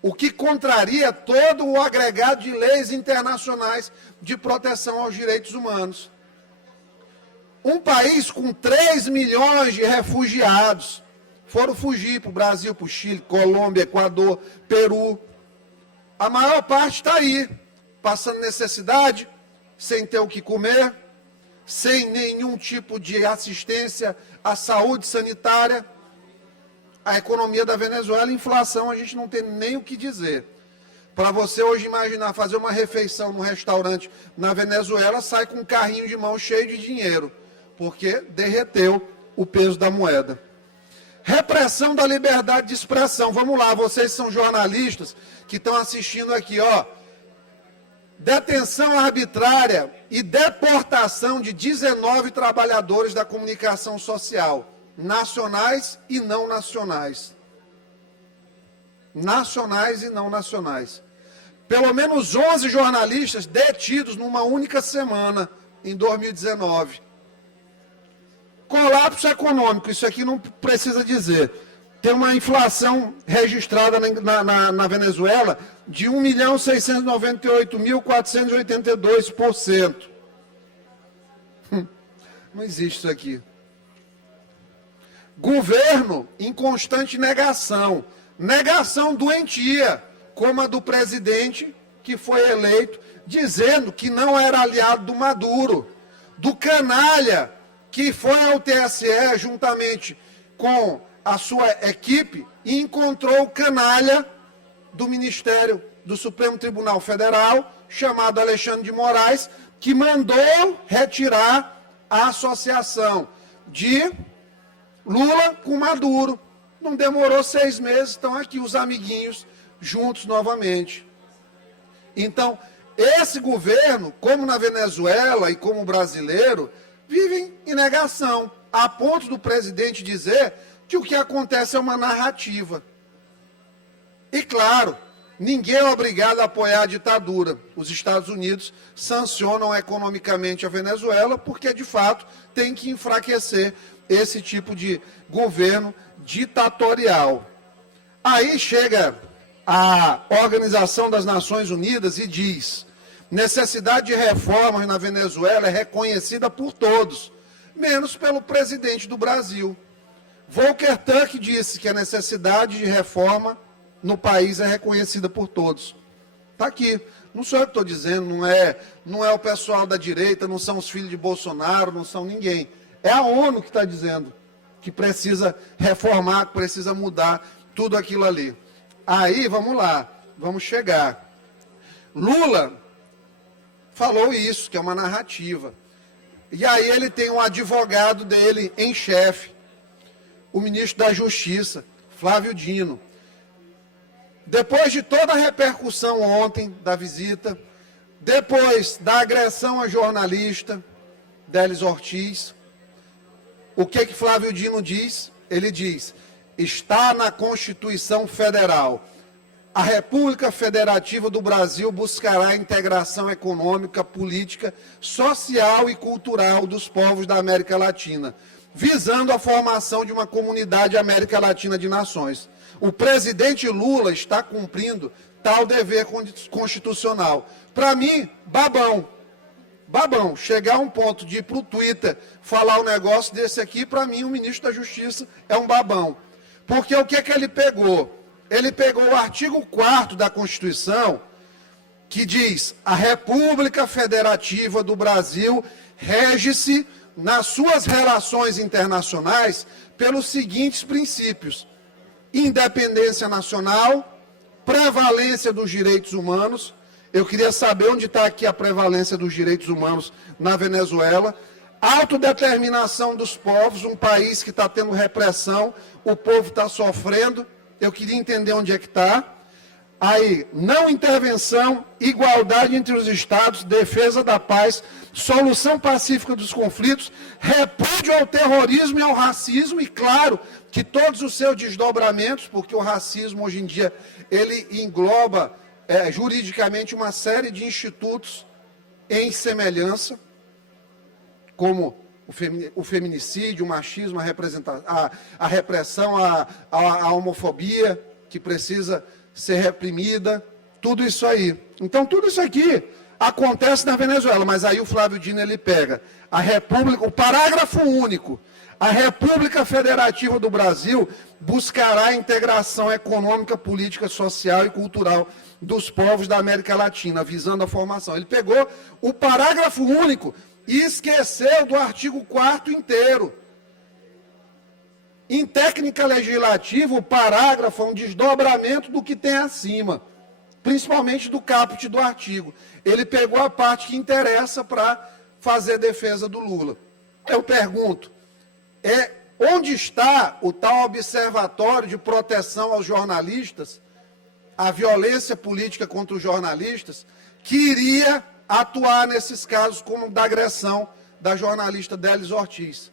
O que contraria todo o agregado de leis internacionais de proteção aos direitos humanos. Um país com 3 milhões de refugiados foram fugir para o Brasil, para o Chile, Colômbia, Equador, Peru. A maior parte está aí, passando necessidade, sem ter o que comer, sem nenhum tipo de assistência à saúde sanitária. A economia da Venezuela, inflação, a gente não tem nem o que dizer. Para você hoje imaginar fazer uma refeição num restaurante na Venezuela, sai com um carrinho de mão cheio de dinheiro, porque derreteu o peso da moeda. Repressão da liberdade de expressão. Vamos lá, vocês são jornalistas que estão assistindo aqui, ó. Detenção arbitrária e deportação de 19 trabalhadores da comunicação social, nacionais e não nacionais. Nacionais e não nacionais. Pelo menos 11 jornalistas detidos numa única semana, em 2019. Colapso econômico, isso aqui não precisa dizer. Tem uma inflação registrada na Venezuela de 1.698.482%. Não existe isso aqui. Governo em constante negação. Negação doentia, como a do presidente que foi eleito, dizendo que não era aliado do Maduro. Do canalha, que foi ao TSE juntamente com a sua equipe e encontrou o canalha do Ministério do Supremo Tribunal Federal, chamado Alexandre de Moraes, que mandou retirar a associação de Lula com Maduro. Não demorou 6 meses, estão aqui os amiguinhos juntos novamente. Então, esse governo, como na Venezuela e como brasileiro, vivem em negação, a ponto do presidente dizer que o que acontece é uma narrativa. E claro, ninguém é obrigado a apoiar a ditadura. Os Estados Unidos sancionam economicamente a Venezuela porque, de fato, tem que enfraquecer esse tipo de governo ditatorial. Aí chega a Organização das Nações Unidas e diz: necessidade de reformas na Venezuela é reconhecida por todos, menos pelo presidente do Brasil. Volker Turk disse que a necessidade de reforma no país é reconhecida por todos. Está aqui. Não sou eu que estou dizendo, não é o pessoal da direita, não são os filhos de Bolsonaro, não são ninguém. É a ONU que está dizendo que precisa reformar, que precisa mudar tudo aquilo ali. Aí, vamos lá, vamos chegar. Lula falou isso, que é uma narrativa. E aí ele tem um advogado dele em chefe, o ministro da Justiça, Flávio Dino. Depois de toda a repercussão ontem da visita, depois da agressão à jornalista Délis Ortiz, o que Flávio Dino diz? Ele diz: está na Constituição Federal. A República Federativa do Brasil buscará a integração econômica, política, social e cultural dos povos da América Latina, visando a formação de uma comunidade América Latina de nações. O presidente Lula está cumprindo tal dever constitucional. Para mim, babão. Babão. Chegar a um ponto de ir para o Twitter falar um negócio desse aqui, para mim, o ministro da Justiça é um babão. Porque o que ele pegou? Ele pegou o artigo 4º da Constituição, que diz: a República Federativa do Brasil rege-se nas suas relações internacionais pelos seguintes princípios: independência nacional, prevalência dos direitos humanos. Eu queria saber onde está aqui a prevalência dos direitos humanos na Venezuela. Autodeterminação dos povos, um país que está tendo repressão, o povo está sofrendo. Eu queria entender onde é que está. Aí, não intervenção, igualdade entre os estados, defesa da paz, solução pacífica dos conflitos, repúdio ao terrorismo e ao racismo, e claro, que todos os seus desdobramentos, porque o racismo hoje em dia, ele engloba juridicamente uma série de institutos em semelhança, como o feminicídio, o machismo, a repressão, a homofobia, que precisa ser reprimida, tudo isso aí. Então, tudo isso aqui acontece na Venezuela, mas aí o Flávio Dino, ele pega a República, o parágrafo único: a República Federativa do Brasil buscará a integração econômica, política, social e cultural dos povos da América Latina, visando a formação. Ele pegou o parágrafo único e esqueceu do artigo 4º inteiro. Em técnica legislativa, o parágrafo é um desdobramento do que tem acima, principalmente do caput do artigo. Ele pegou a parte que interessa para fazer defesa do Lula. Eu pergunto, onde está o tal observatório de proteção aos jornalistas, a violência política contra os jornalistas, que iria atuar nesses casos como da agressão da jornalista Délis Ortiz?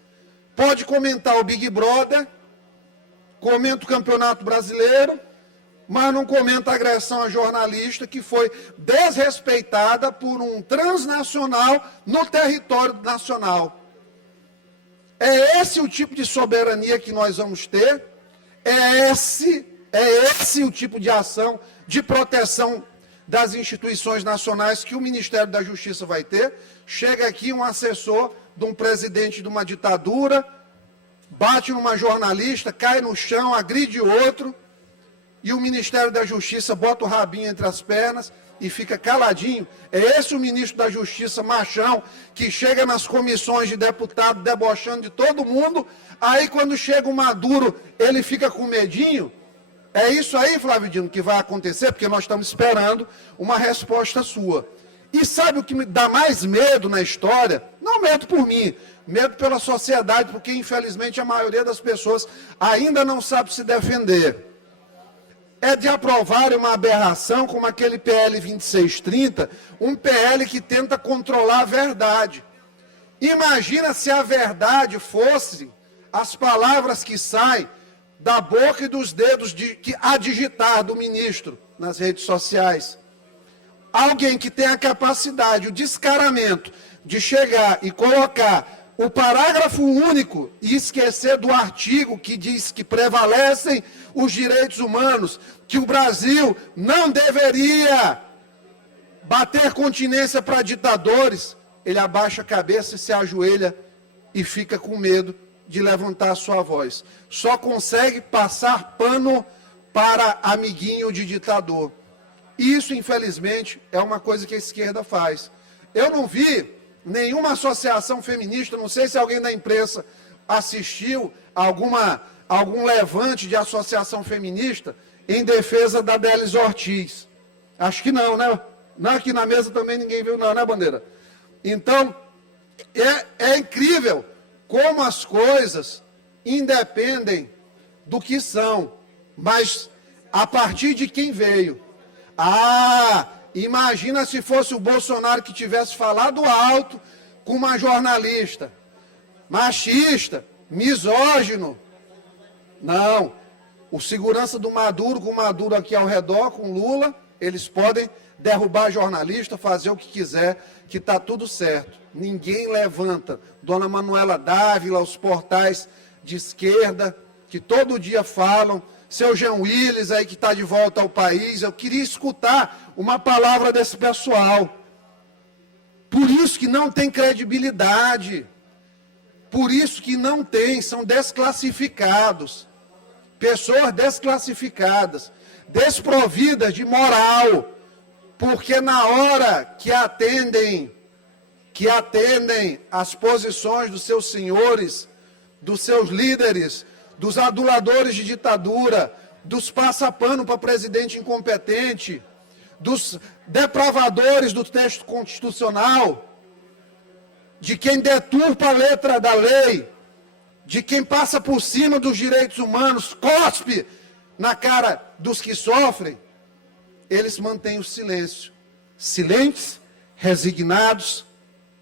Pode comentar o Big Brother, comenta o Campeonato Brasileiro, mas não comenta a agressão à jornalista que foi desrespeitada por um transnacional no território nacional. É esse o tipo de soberania que nós vamos ter? É esse o tipo de ação de proteção das instituições nacionais que o Ministério da Justiça vai ter? Chega aqui um assessor de um presidente de uma ditadura, bate numa jornalista, cai no chão, agride outro, e o Ministério da Justiça bota o rabinho entre as pernas e fica caladinho. É esse o ministro da Justiça machão, que chega nas comissões de deputado debochando de todo mundo, aí quando chega o Maduro, ele fica com medinho? É isso aí, Flávio Dino, que vai acontecer, porque nós estamos esperando uma resposta sua. E sabe o que me dá mais medo na história? Não medo por mim, medo pela sociedade, porque infelizmente a maioria das pessoas ainda não sabe se defender. É de aprovar uma aberração como aquele PL 2630, um PL que tenta controlar a verdade. Imagina se a verdade fosse as palavras que saem da boca e dos dedos a digitar do ministro nas redes sociais. Alguém que tem a capacidade, o descaramento de chegar e colocar o parágrafo único e esquecer do artigo que diz que prevalecem os direitos humanos, que o Brasil não deveria bater continência para ditadores, ele abaixa a cabeça e se ajoelha e fica com medo de levantar a sua voz. Só consegue passar pano para amiguinho de ditador. Isso, infelizmente, é uma coisa que a esquerda faz. Eu não vi nenhuma associação feminista, não sei se alguém da imprensa assistiu algum levante de associação feminista em defesa da Délis Ortiz. Acho que não, né? Não, aqui na mesa também ninguém viu não, né, Bandeira? Então, é incrível como as coisas independem do que são, mas a partir de quem veio. Imagina se fosse o Bolsonaro que tivesse falado alto com uma jornalista, machista, misógino. Não, o segurança do Maduro, com o Maduro aqui ao redor, com Lula, eles podem derrubar jornalista, fazer o que quiser, que está tudo certo. Ninguém levanta. Dona Manuela Dávila, os portais de esquerda, que todo dia falam, seu Jean Willis aí que está de volta ao país, eu queria escutar uma palavra desse pessoal. Por isso que não tem credibilidade, por isso que não tem, são desclassificados, pessoas desclassificadas, desprovidas de moral, porque na hora que atendem as posições dos seus senhores, dos seus líderes, dos aduladores de ditadura, dos passapano para presidente incompetente, dos depravadores do texto constitucional, de quem deturpa a letra da lei, de quem passa por cima dos direitos humanos, cospe na cara dos que sofrem, eles mantêm o silêncio. Silentes, resignados,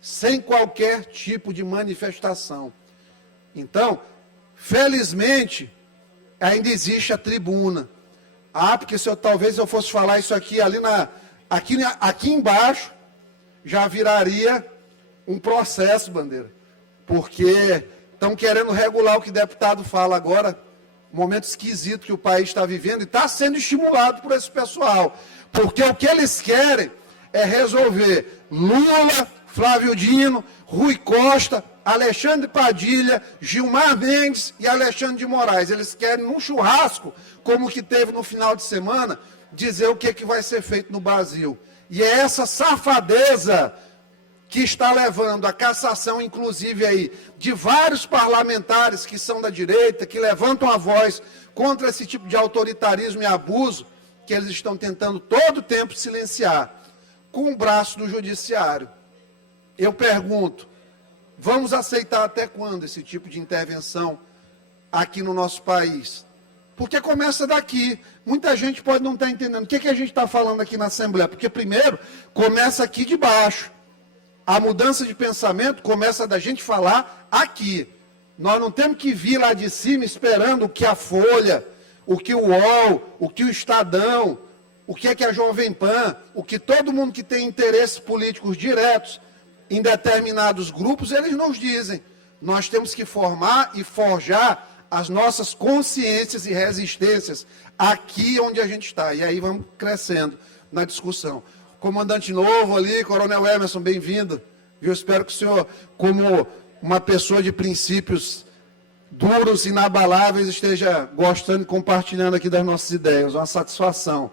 sem qualquer tipo de manifestação. Então, felizmente, ainda existe a tribuna. Porque talvez eu fosse falar isso aqui, aqui embaixo, já viraria um processo, Bandeira. Porque estão querendo regular o que o deputado fala agora, momento esquisito que o país está vivendo, e está sendo estimulado por esse pessoal. Porque o que eles querem é resolver Lula, Flávio Dino, Rui Costa, Alexandre Padilha, Gilmar Mendes e Alexandre de Moraes. Eles querem, num churrasco, como o que teve no final de semana, dizer o que vai ser feito no Brasil. E é essa safadeza que está levando a cassação, inclusive, aí, de vários parlamentares que são da direita, que levantam a voz contra esse tipo de autoritarismo e abuso, que eles estão tentando todo o tempo silenciar, com o braço do judiciário. Eu pergunto, vamos aceitar até quando esse tipo de intervenção aqui no nosso país? Porque começa daqui. Muita gente pode não estar entendendo. O que a gente está falando aqui na Assembleia? Porque, primeiro, começa aqui de baixo. A mudança de pensamento começa da gente falar aqui. Nós não temos que vir lá de cima esperando o que a Folha, o que o UOL, o que o Estadão, o que é a Jovem Pan, o que todo mundo que tem interesses políticos diretos em determinados grupos, eles nos dizem. Nós temos que formar e forjar as nossas consciências e resistências aqui onde a gente está. E aí vamos crescendo na discussão. Comandante novo ali, Coronel Emerson, bem-vindo. Eu espero que o senhor, como uma pessoa de princípios duros, inabaláveis, esteja gostando e compartilhando aqui das nossas ideias. Uma satisfação.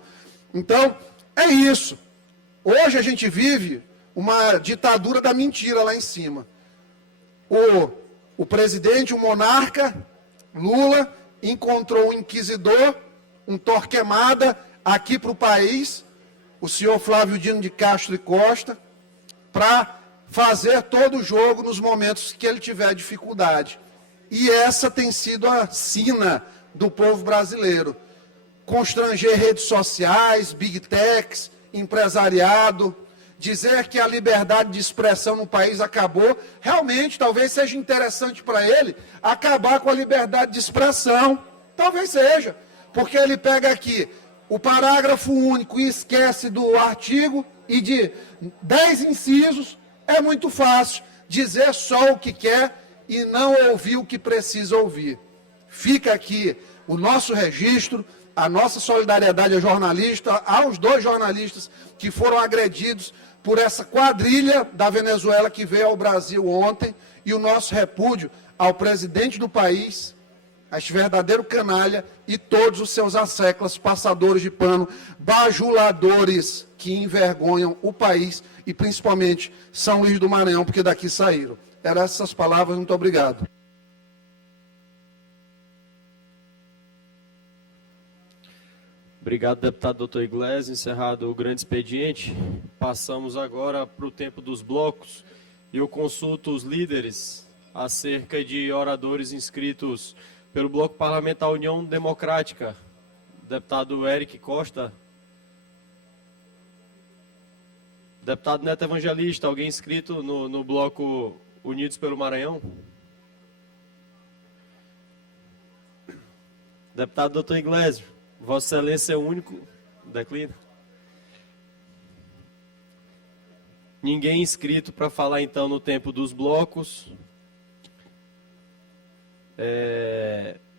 Então, é isso. Hoje a gente vive uma ditadura da mentira lá em cima. O presidente, o monarca, Lula, encontrou um inquisidor, um Torquemada, aqui para o país, o senhor Flávio Dino de Castro e Costa, para fazer todo o jogo nos momentos que ele tiver dificuldade. E essa tem sido a sina do povo brasileiro. Constranger redes sociais, big techs, empresariado, dizer que a liberdade de expressão no país acabou, realmente talvez seja interessante para ele acabar com a liberdade de expressão. Talvez seja, porque ele pega aqui o parágrafo único e esquece do artigo e de 10 incisos, é muito fácil dizer só o que quer e não ouvir o que precisa ouvir. Fica aqui o nosso registro, a nossa solidariedade ao jornalista, aos 2 jornalistas que foram agredidos por essa quadrilha da Venezuela que veio ao Brasil ontem, e o nosso repúdio ao presidente do país, a este verdadeiro canalha, e todos os seus asseclas, passadores de pano, bajuladores que envergonham o país, e principalmente São Luís do Maranhão, porque daqui saíram. Eram essas palavras, muito obrigado. Obrigado, deputado doutor Iglesias. Encerrado o grande expediente, passamos agora para o tempo dos blocos. E eu consulto os líderes acerca de oradores inscritos pelo Bloco Parlamentar União Democrática. Deputado Eric Costa. Deputado Neto Evangelista, alguém inscrito no Bloco Unidos pelo Maranhão? Deputado doutor Iglesias, Vossa Excelência é o único... Declina. Ninguém inscrito para falar, então, no tempo dos blocos.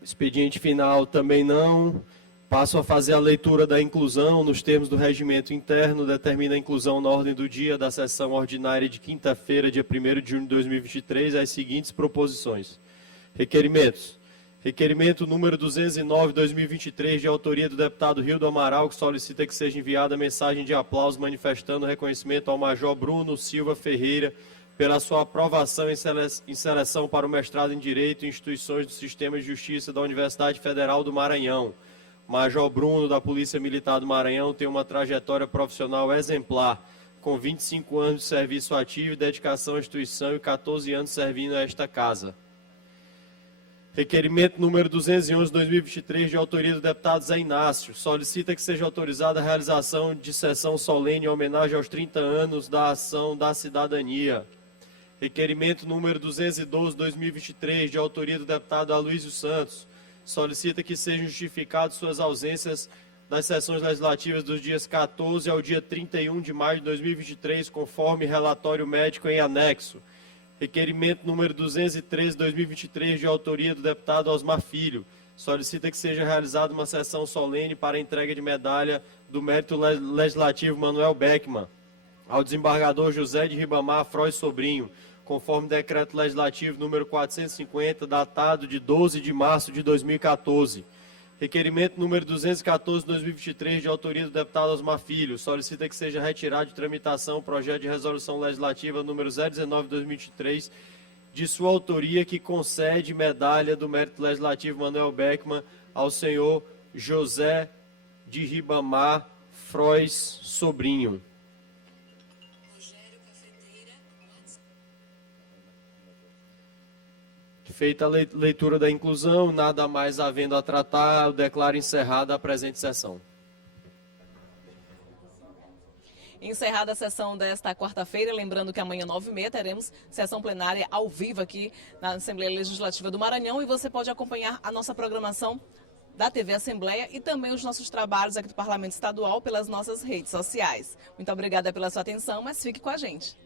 Expediente final também não. Passo a fazer a leitura da inclusão nos termos do regimento interno, determina a inclusão na ordem do dia da sessão ordinária de quinta-feira, dia 1º de junho de 2023, as seguintes proposições. Requerimentos. Requerimento número 209/2023, de autoria do deputado Rildo Amaral, que solicita que seja enviada mensagem de aplauso manifestando reconhecimento ao Major Bruno Silva Ferreira pela sua aprovação em seleção para o mestrado em Direito em instituições do Sistema de Justiça da Universidade Federal do Maranhão. Major Bruno, da Polícia Militar do Maranhão, tem uma trajetória profissional exemplar, com 25 anos de serviço ativo e dedicação à instituição e 14 anos servindo a esta casa. Requerimento número 211/2023, de autoria do deputado Zé Inácio, solicita que seja autorizada a realização de sessão solene em homenagem aos 30 anos da Ação da Cidadania. Requerimento número 212/2023, de autoria do deputado Aloysio Santos, solicita que sejam justificadas suas ausências das sessões legislativas dos dias 14 ao dia 31 de maio de 2023, conforme relatório médico em anexo. Requerimento número 213/2023, de autoria do deputado Osmar Filho, solicita que seja realizada uma sessão solene para a entrega de medalha do Mérito Legislativo Manuel Beckmann ao desembargador José de Ribamar Frois Sobrinho, conforme decreto legislativo número 450, datado de 12 de março de 2014. Requerimento número 214/2023, de autoria do deputado Osmar Filho, solicita que seja retirado de tramitação o projeto de resolução legislativa número 019/2023, de sua autoria, que concede medalha do Mérito Legislativo Manuel Beckmann ao senhor José de Ribamar Frois Sobrinho. Feita a leitura da inclusão, nada mais havendo a tratar, eu declaro encerrada a presente sessão. Encerrada a sessão desta quarta-feira, lembrando que amanhã, 9h30, teremos sessão plenária ao vivo aqui na Assembleia Legislativa do Maranhão, e você pode acompanhar a nossa programação da TV Assembleia e também os nossos trabalhos aqui do Parlamento Estadual pelas nossas redes sociais. Muito obrigada pela sua atenção, mas fique com a gente.